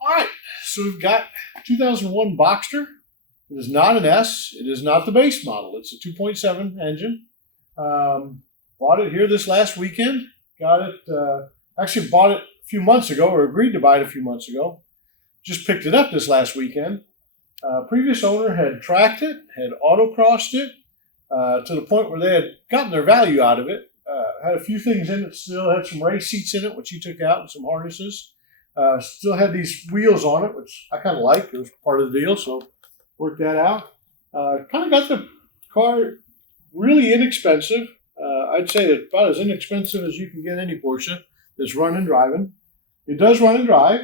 All right, so we've got 2001 Boxster. It is not an S. It is not the base model. It's a 2.7 engine. Bought it here this last weekend. Got it, actually bought it a few months ago, or agreed to buy it a few months ago. Just picked it up this last weekend. Previous owner had tracked it, had autocrossed it, to the point where they had gotten their value out of it. Had a few things in it still, had some race seats in it, which he took out, and some harnesses. Still had these wheels on it, which I kind of liked. It was part of the deal, so worked that out. Kind of got the car really inexpensive. I'd say it's about as inexpensive as you can get any Porsche that's run and driving. It does run and drive.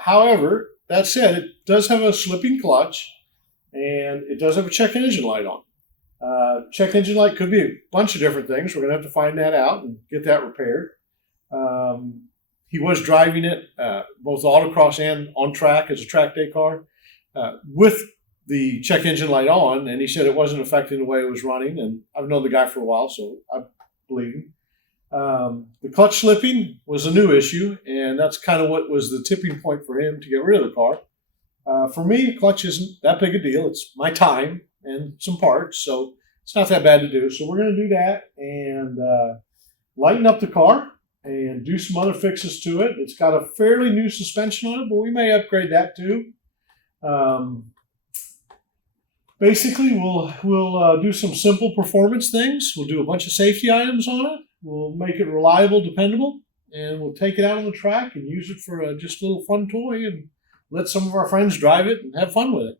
However, that said, it does have a slipping clutch, and it does have a check engine light on. Check engine light could be a bunch of different things. We're going to have to find that out and get that repaired. He was driving it both autocross and on track as a track day car with the check engine light on, and he said it wasn't affecting the way it was running. And I've known the guy for a while, so I believe him. The clutch slipping was a new issue, and that's kind of what was the tipping point for him to get rid of the car. For me, the clutch isn't that big a deal. It's my time and some parts, so it's not that bad to do. So we're going to do that and lighten up the car and do some other fixes to it. It's got a fairly new suspension on it, but we may upgrade that too. Basically, we'll do some simple performance things. We'll do a bunch of safety items on it. We'll make it reliable, dependable, and we'll take it out on the track and use it for just a little fun toy and let some of our friends drive it and have fun with it.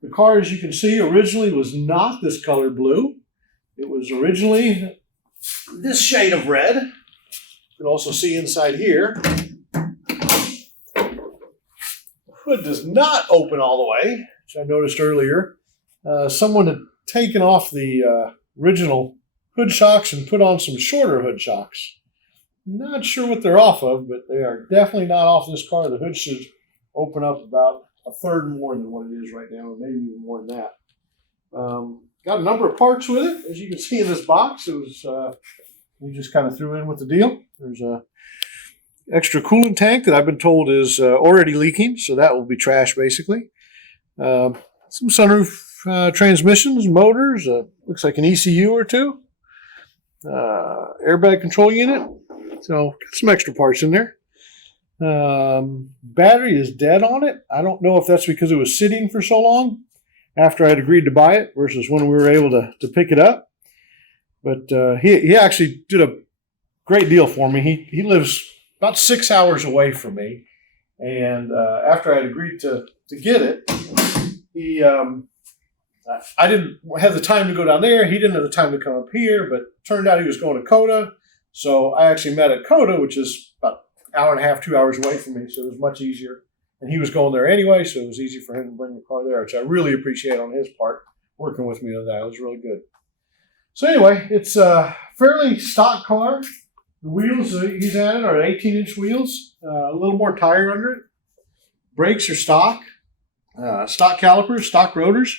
The car, as you can see, originally was not this color blue. It was originally this shade of red. You can also see inside here. The hood does not open all the way, which I noticed earlier. Someone had taken off the original hood shocks and put on some shorter hood shocks. Not sure what they're off of, but they are definitely not off this car. The hood should open up about a third more than what it is right now, or maybe even more than that. Got a number of parts with it. As you can see in this box, it was we just kind of threw in with the deal. There's a extra coolant tank that I've been told is already leaking, so that will be trash basically. Some sunroof transmissions, motors, looks like an ECU or two. Airbag control unit. So got some extra parts in there. Battery is dead on it. I don't know if that's because it was sitting for so long after I had agreed to buy it versus when we were able to pick it up. But he actually did a great deal for me. He lives about 6 hours away from me. And after I had agreed to get it, I didn't have the time to go down there. He didn't have the time to come up here, but turned out he was going to Coda. So I actually met at Coda, which is about an hour and a half, 2 hours away from me. So it was much easier. And he was going there anyway, so it was easy for him to bring the car there, which I really appreciate on his part, working with me on that. It was really good. So anyway, it's a fairly stock car. The wheels he's added are 18-inch wheels, a little more tire under it. Brakes are stock. Stock calipers, stock rotors.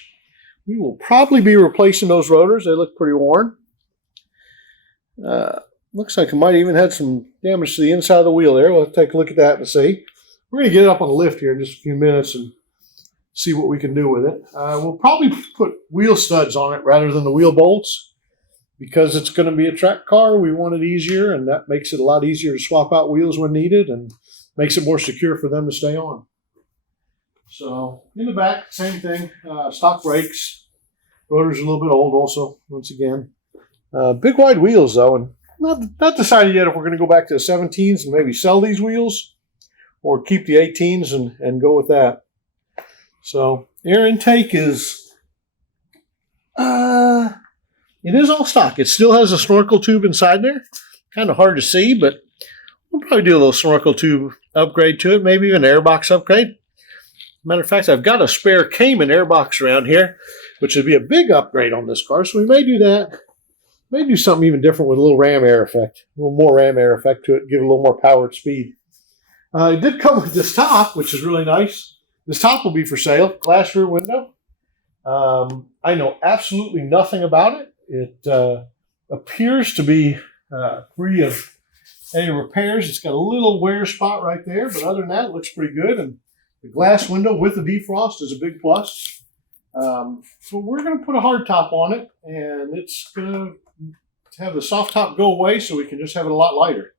We will probably be replacing those rotors. They look pretty worn. Looks like it might even had some damage to the inside of the wheel there. We'll take a look at that and see. We're going to get it up on the lift here in just a few minutes and see what we can do with it. We'll probably put wheel studs on it rather than the wheel bolts because it's going to be a track car. We want it easier, and that makes it a lot easier to swap out wheels when needed and makes it more secure for them to stay on. So in the back, same thing, stock brakes. Rotor's a little bit old also, once again. Big wide wheels though, and not decided yet if we're going to go back to the 17s and maybe sell these wheels or keep the 18s and go with that. So air intake is, it is all stock. It still has a snorkel tube inside there. Kind of hard to see, but we'll probably do a little snorkel tube upgrade to it, maybe even an airbox upgrade. Matter of fact, I've got a spare Cayman airbox around here, which would be a big upgrade on this car. So we may do that. May do something even different with a little ram air effect. A little more ram air effect to it, give it a little more power and speed. It did come with this top, which is really nice. This top will be for sale. Glass rear window. I know absolutely nothing about it. It appears to be free of any repairs. It's got a little wear spot right there, but other than that, it looks pretty good. And the glass window with the defrost is a big plus. So we're going to put a hard top on it, and it's going to have the soft top go away so we can just have it a lot lighter.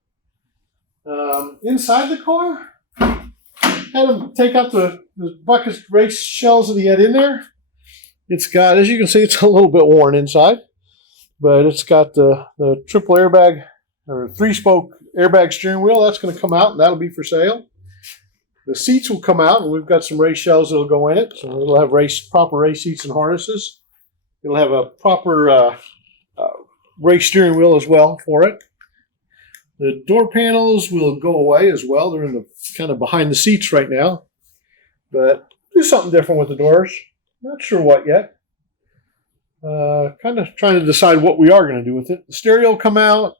Inside the car, had them take out the bucket race shells that he had in there. It's got, as you can see, it's a little bit worn inside, but it's got the triple airbag or 3-spoke airbag steering wheel. That's going to come out, and that'll be for sale. The seats will come out, and we've got some race shells that'll go in it. So it'll have proper race seats and harnesses. It'll have a proper race steering wheel as well for it. The door panels will go away as well. They're in the kind of behind the seats right now. But do something different with the doors. Not sure what yet. Kind of trying to decide what we are going to do with it. The stereo will come out.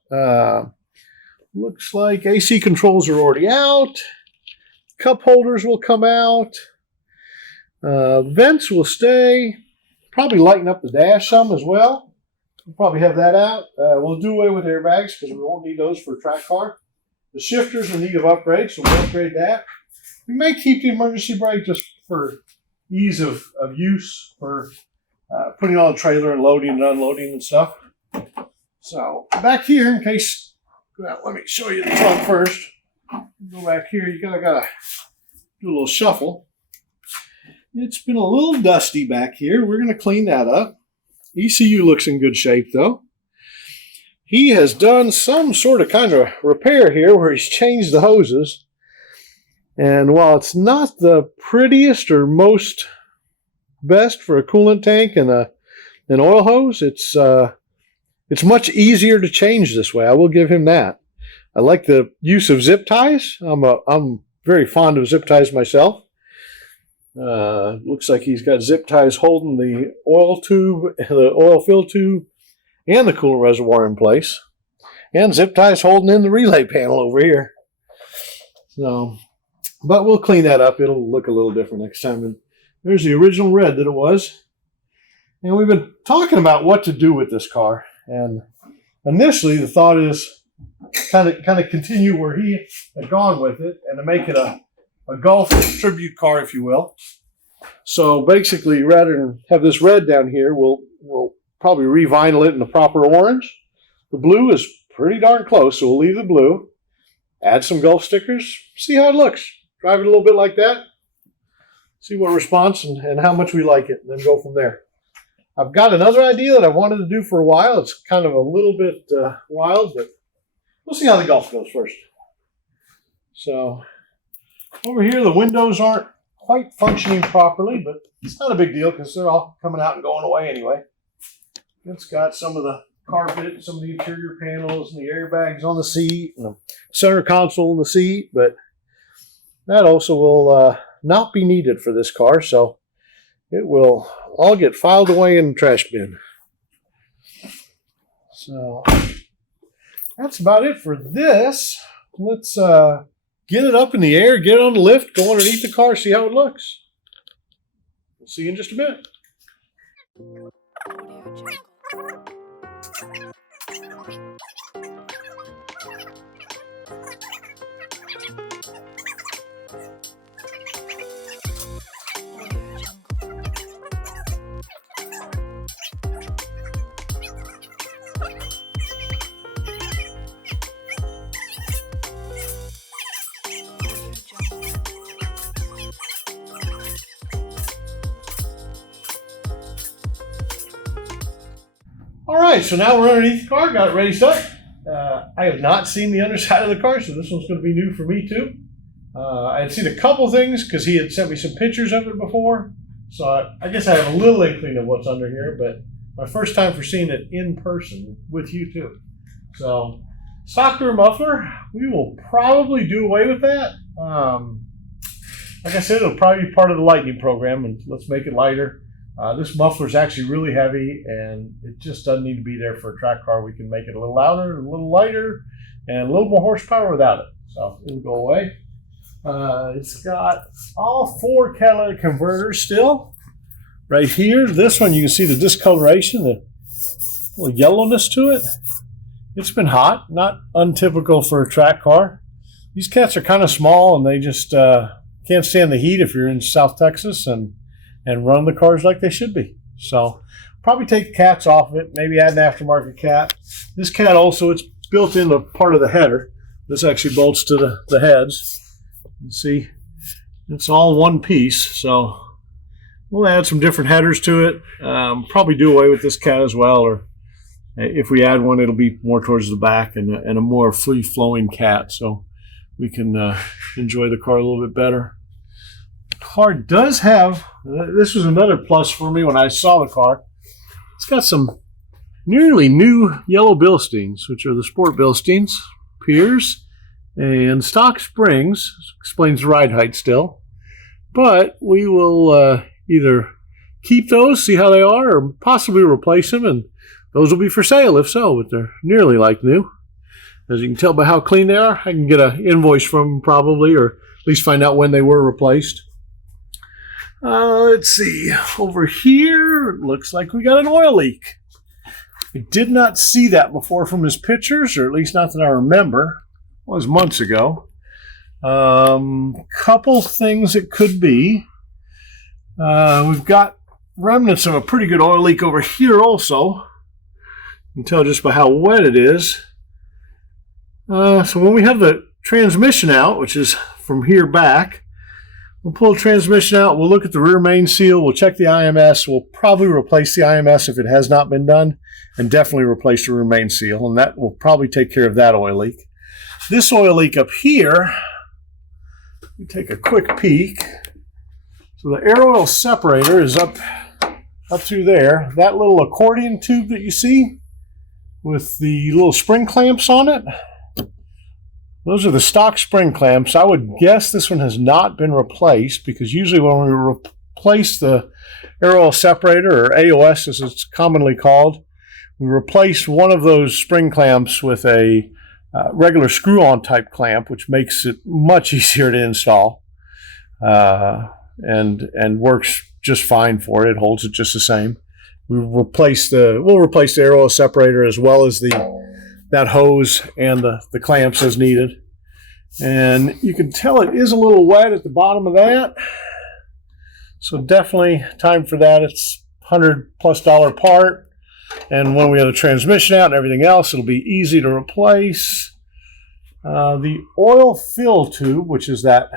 Looks like AC controls are already out. Cup holders will come out. Vents will stay. Probably lighten up the dash some as well. We'll probably have that out. We'll do away with airbags because we won't need those for a track car. The shifter's in need of upgrade, so we'll upgrade that. We may keep the emergency brake just for ease of use for putting on the trailer and loading and unloading and stuff. So back here, in case, well, let me show you the trunk first. Go back here. You gotta do a little shuffle. It's been a little dusty back here. We're gonna clean that up. ECU looks in good shape though. He has done some sort of kind of repair here where he's changed the hoses. And while it's not the prettiest or most best for a coolant tank and an oil hose, it's much easier to change this way. I will give him that. I like the use of zip ties. I'm very fond of zip ties myself. Looks like he's got zip ties holding the oil tube, the oil fill tube, and the coolant reservoir in place, and zip ties holding in the relay panel over here. So, but we'll clean that up. It'll look a little different next time. And there's the original red that it was. And we've been talking about what to do with this car. And initially, the thought is kind of continue where he had gone with it and to make it a golf tribute car, if you will. So basically, rather than have this red down here, we'll probably revinyl it in the proper orange. The blue is pretty darn close, so we'll leave the blue. Add some golf stickers. See how it looks. Drive it a little bit like that. See what response and how much we like it, and then go from there. I've got another idea that I've wanted to do for a while. It's kind of a little bit wild, but we'll see how the golf goes first. So over here, the windows aren't quite functioning properly, but it's not a big deal because they're all coming out and going away anyway. It's got some of the carpet, some of the interior panels, and the airbags on the seat, and the center console in the seat, but that also will not be needed for this car, so it will all get filed away in the trash bin. So that's about it for this. Let's get it up in the air, get it on the lift, go underneath the car, see how it looks. We'll see you in just a minute. All right, so now we're underneath the car, got it raised up. I have not seen the underside of the car, so this one's going to be new for me too. I had seen a couple things because he had sent me some pictures of it before. So I guess I have a little inkling of what's under here, but my first time for seeing it in person with you too. So stock rear muffler, we will probably do away with that. Like I said, it'll probably be part of the Lightning program, and let's make it lighter. This muffler is actually really heavy, and it just doesn't need to be there for a track car. We can make it a little louder, a little lighter, and a little more horsepower without it. So it'll go away. It's got all 4 catalytic converters still. Right here, this one, you can see the discoloration, the little yellowness to it. It's been hot, not untypical for a track car. These cats are kind of small and they just can't stand the heat if you're in South Texas and run the cars like they should be. So probably take the cats off of it, maybe add an aftermarket cat. This cat also, it's built into part of the header. This actually bolts to the heads. You see, it's all one piece, so we'll add some different headers to it. Probably do away with this cat as well, or if we add one, it'll be more towards the back and a more free-flowing cat, so we can enjoy the car a little bit better. The car does have, this was another plus for me when I saw the car, it's got some nearly new yellow Bilsteins, which are the sport Bilsteins, Piers, and stock springs. Explains the ride height still. But we will either keep those, see how they are, or possibly replace them, and those will be for sale if so, but they're nearly like new. As you can tell by how clean they are, I can get an invoice from them probably, or at least find out when they were replaced. Let's see. Over here, it looks like we got an oil leak. I did not see that before from his pictures, or at least not that I remember. It was months ago. Couple things it could be. We've got remnants of a pretty good oil leak over here also. You can tell just by how wet it is. So when we have the transmission out, which is from here back, we'll pull the transmission out, we'll look at the rear main seal, we'll check the IMS, we'll probably replace the IMS if it has not been done, and definitely replace the rear main seal, and that will probably take care of that oil leak. This oil leak up here, let me take a quick peek. So the air oil separator is up through there. That little accordion tube that you see with the little spring clamps on it, those are the stock spring clamps. I would guess this one has not been replaced because usually when we replace the air oil separator, or AOS as it's commonly called, we replace one of those spring clamps with a regular screw-on type clamp, which makes it much easier to install and works just fine for it. It holds it just the same. We'll replace the air oil separator as well as that hose and the clamps as needed. And you can tell it is a little wet at the bottom of that. So definitely time for that. It's $100+ part. And when we have the transmission out and everything else, it'll be easy to replace. The oil fill tube, which is that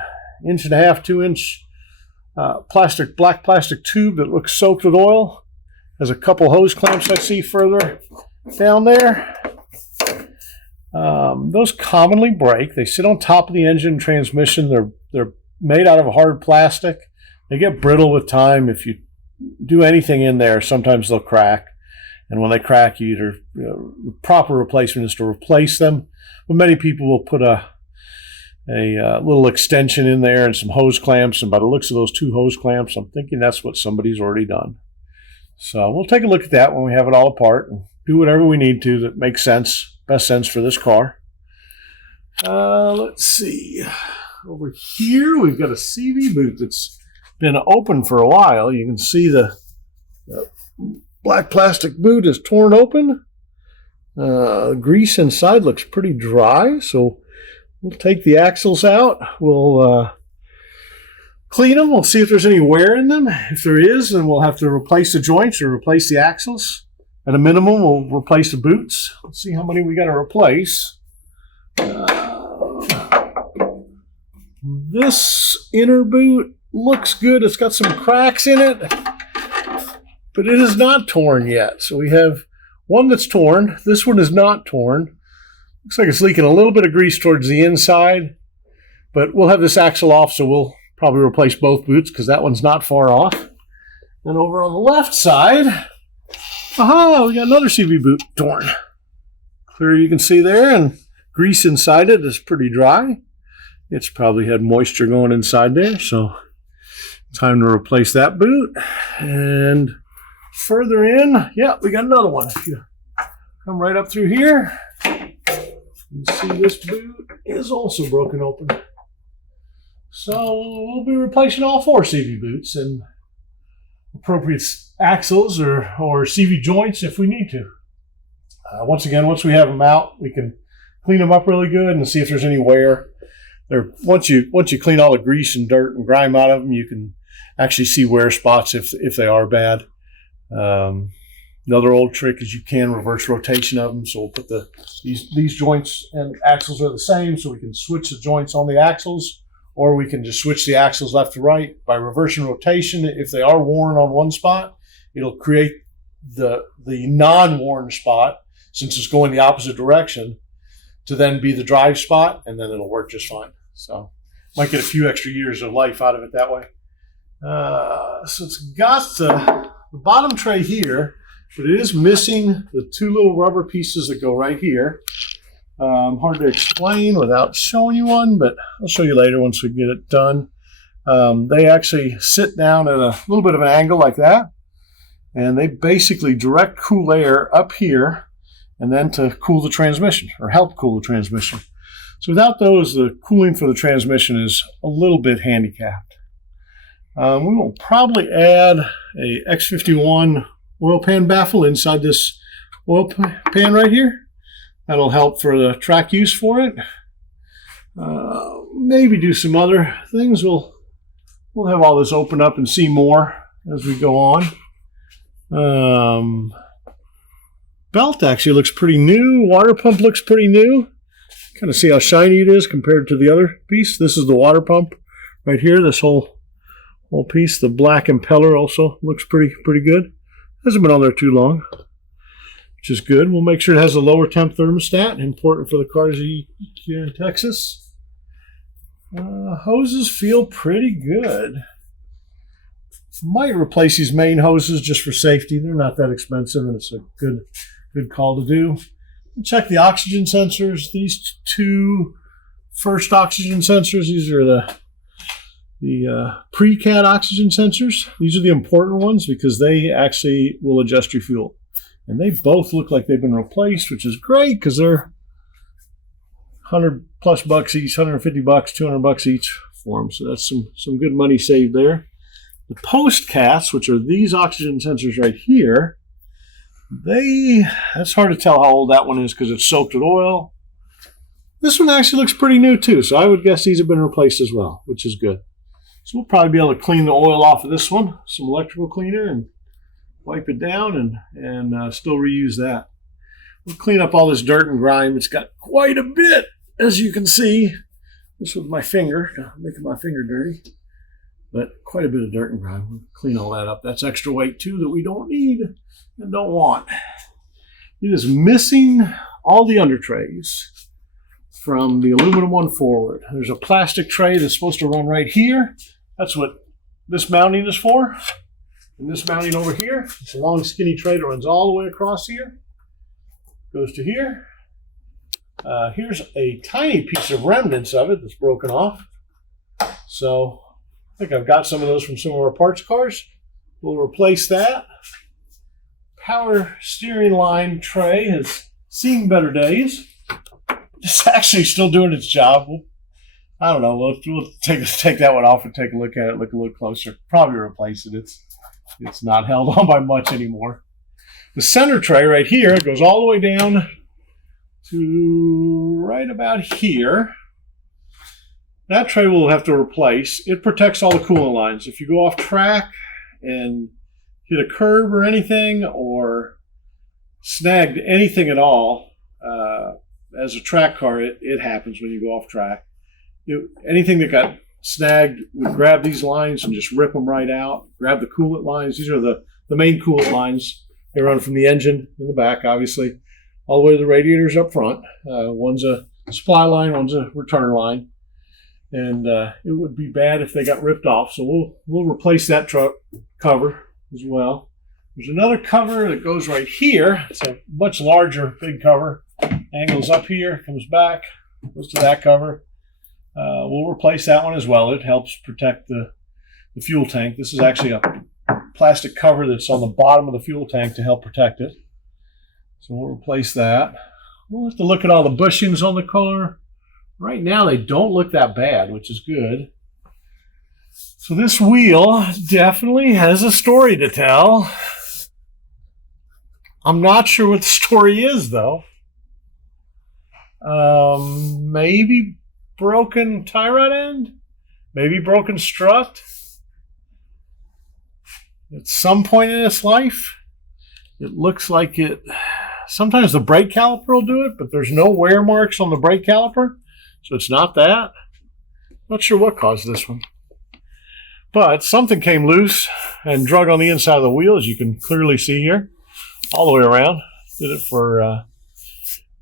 1.5 to 2 inch black plastic tube that looks soaked with oil, has a couple hose clamps I see further down there. Those commonly break. They sit on top of the engine and transmission. They're made out of a hard plastic. They get brittle with time. If you do anything in there, sometimes they'll crack. And when they crack, the proper replacement is to replace them. But many people will put a little extension in there and some hose clamps. And by the looks of those 2 hose clamps, I'm thinking that's what somebody's already done. So we'll take a look at that when we have it all apart and do whatever we need to that makes sense, best sense for this car. Let's see. Over here, we've got a CV boot that's been open for a while. You can see the black plastic boot is torn open. Grease inside looks pretty dry, so we'll take the axles out. We'll clean them. We'll see if there's any wear in them. If there is, then we'll have to replace the joints or replace the axles. At a minimum, we'll replace the boots. Let's see how many we got to replace. This inner boot looks good. It's got some cracks in it, but it is not torn yet. So we have one that's torn. This one is not torn. Looks like it's leaking a little bit of grease towards the inside, but we'll have this axle off, so we'll probably replace both boots because that one's not far off. And over on the left side, aha, we got another CV boot torn. Clear you can see there, and grease inside it is pretty dry. It's probably had moisture going inside there, so time to replace that boot. And further in, yeah, we got another one. If you come right up through here, you can see this boot is also broken open. So we'll be replacing all 4 CV boots and appropriate axles or CV joints if we need to. Once again, once we have them out, we can clean them up really good and see if there's any wear. Once you clean all the grease and dirt and grime out of them, you can actually see wear spots if they are bad. Another old trick is you can reverse rotation of them. So we'll put these joints and axles are the same, so we can switch the joints on the axles, or we can just switch the axles left to right by reversing rotation. If they are worn on one spot, it'll create the non-worn spot, since it's going the opposite direction, to then be the drive spot, and then it'll work just fine. So might get a few extra years of life out of it that way. So it's got the bottom tray here, but it is missing the two little rubber pieces that go right here. Hard to explain without showing you one, but I'll show you later once we get it done. They actually sit down at a little bit of an angle like that, and they basically direct cool air up here and then to cool the transmission, or help cool the transmission. So without those, the cooling for the transmission is a little bit handicapped. We will probably add a X51 oil pan baffle inside this oil pan right here. That'll help for the track use for it. Maybe do some other things. We'll have all this open up and see more as we go on. Belt actually looks pretty new. Water pump looks pretty new. Kind of see how shiny it is compared to the other piece. This is the water pump right here. This whole piece. The black impeller also looks pretty good. Hasn't been on there too long, which is good. We'll make sure it has a lower temp thermostat, important for the cars here in Texas. Hoses feel pretty good. Might replace these main hoses just for safety. They're not that expensive, and it's a good call to do. Check the oxygen sensors. These two first oxygen sensors, these are the pre-cat oxygen sensors. These are the important ones because they actually will adjust your fuel. And they both look like they've been replaced, which is great because they're $100+ each, $150, $200 each for them. So that's some good money saved there. The post cats, which are these oxygen sensors right here, that's hard to tell how old that one is because it's soaked with oil. This one actually looks pretty new too, so I would guess these have been replaced as well, which is good. So we'll probably be able to clean the oil off of this one, some electrical cleaner, and wipe it down and still reuse that. We'll clean up all this dirt and grime. It's got quite a bit, as you can see. This with my finger, making my finger dirty. But quite a bit of dirt and grime. We'll clean all that up. That's extra weight too that we don't need and don't want. It is missing all the under trays from the aluminum one forward. There's a plastic tray that's supposed to run right here. That's what this mounting is for. And this mounting over here, it's a long skinny tray that runs all the way across here. Goes to here. Here's a tiny piece of remnants of it that's broken off. So I think I've got some of those from some of our parts cars. We'll replace that. Power steering line tray has seen better days. It's actually still doing its job. I don't know. We'll take that one off and take a look at it, look a little closer. Probably replace it. It's not held on by much anymore. The center tray right here goes all the way down to right about here. That tray we'll have to replace. It protects all the coolant lines. If you go off track and hit a curb or anything, or snagged anything at all, as a track car, it happens when you go off track. Anything that got snagged would grab these lines and just rip them right out. Grab the coolant lines. These are the main coolant lines. They run from the engine in the back, obviously, all the way to the radiators up front. One's a supply line, one's a return line. And it would be bad if they got ripped off. So we'll replace that truck cover as well. There's another cover that goes right here. It's a much larger, big cover. Angles up here, comes back, goes to that cover. We'll replace that one as well. It helps protect the fuel tank. This is actually a plastic cover that's on the bottom of the fuel tank to help protect it. So we'll replace that. We'll have to look at all the bushings on the car. Right now they don't look that bad, which is good. So this wheel definitely has a story to tell. I'm not sure what the story is, though. Maybe broken tie rod end? Maybe broken strut? At some point in its life, it looks like it... Sometimes the brake caliper will do it, but there's no wear marks on the brake caliper, so it's not that. Not sure what caused this one. But something came loose and drug on the inside of the wheel, as you can clearly see here, all the way around. Did it for, I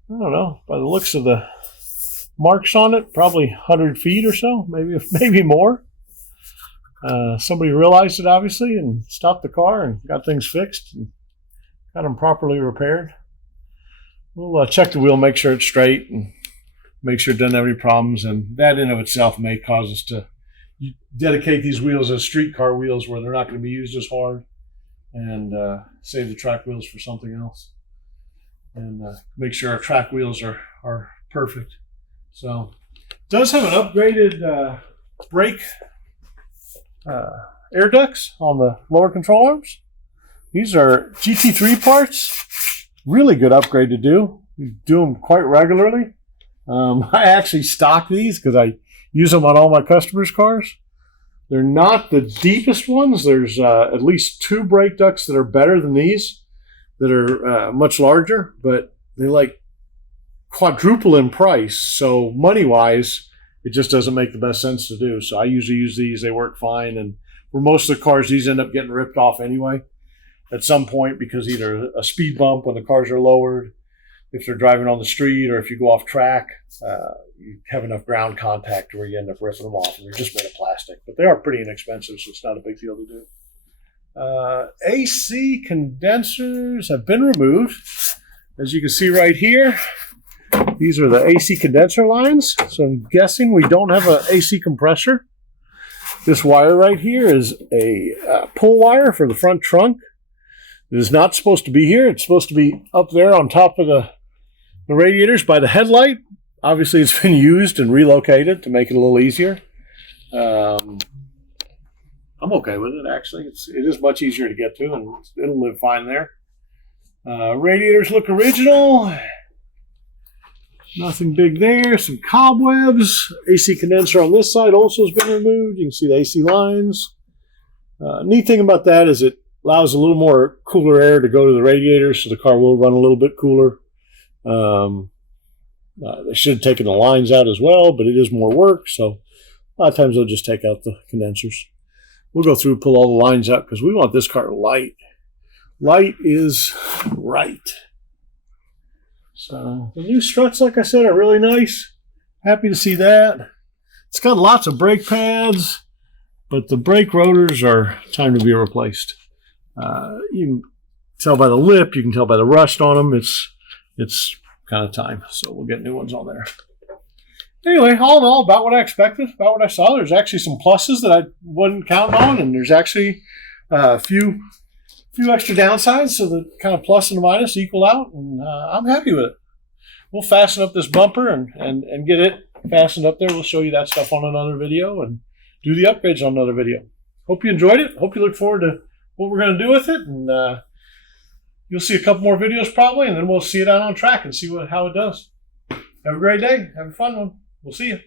don't know, by the looks of the marks on it, probably 100 feet or so, maybe more. Somebody realized it, obviously, and stopped the car and got things fixed and got them properly repaired. We'll check the wheel, make sure it's straight, and make sure it doesn't have any problems. And that in of itself may cause us to dedicate these wheels as street car wheels where they're not going to be used as hard, and save the track wheels for something else. And make sure our track wheels are perfect. So it does have an upgraded brake air ducts on the lower control arms. These are GT3 parts. Really good upgrade to do. We do them quite regularly. I actually stock these because I use them on all my customers' cars. They're not the deepest ones. There's at least 2 brake ducts that are better than these, that are much larger, but they like quadruple in price. So money-wise, it just doesn't make the best sense to do. So I usually use these. They work fine. And for most of the cars, these end up getting ripped off anyway at some point, because either a speed bump when the cars are lowered, if they're driving on the street, or if you go off track, you have enough ground contact where you end up ripping them off, and they're just made of plastic. But they are pretty inexpensive, so it's not a big deal to do. AC condensers have been removed. As you can see right here, these are the AC condenser lines. So I'm guessing we don't have an AC compressor. This wire right here is a pull wire for the front trunk. It is not supposed to be here. It's supposed to be up there on top of the radiators by the headlight. Obviously, it's been used and relocated to make it a little easier. I'm okay with it, actually. It is much easier to get to, and it'll live fine there. Radiators look original. Nothing big there. Some cobwebs. AC condenser on this side also has been removed. You can see the AC lines. Neat thing about that is it allows a little more cooler air to go to the radiator, so the car will run a little bit cooler. They should have taken the lines out as well, but it is more work, so a lot of times they'll just take out the condensers. We'll go through and pull all the lines out because we want this car light. Light is right. So the new struts, like I said, are really nice. Happy to see that. It's got lots of brake pads, but the brake rotors are time to be replaced. You can tell by the lip, you can tell by the rust on them. It's kind of time, so we'll get new ones on there. Anyway, all in all, about what I expected, about what I saw. There's actually some pluses that I wasn't counting on, and there's actually a few extra downsides, so the kind of plus and minus equal out, and I'm happy with it. We'll fasten up this bumper and get it fastened up there. We'll show you that stuff on another video and do the upgrades on another video. Hope you enjoyed it. Hope you look forward to what we're going to do with it, and you'll see a couple more videos probably, and then we'll see it out on track and see how it does. Have a great day. Have a fun one. We'll see you.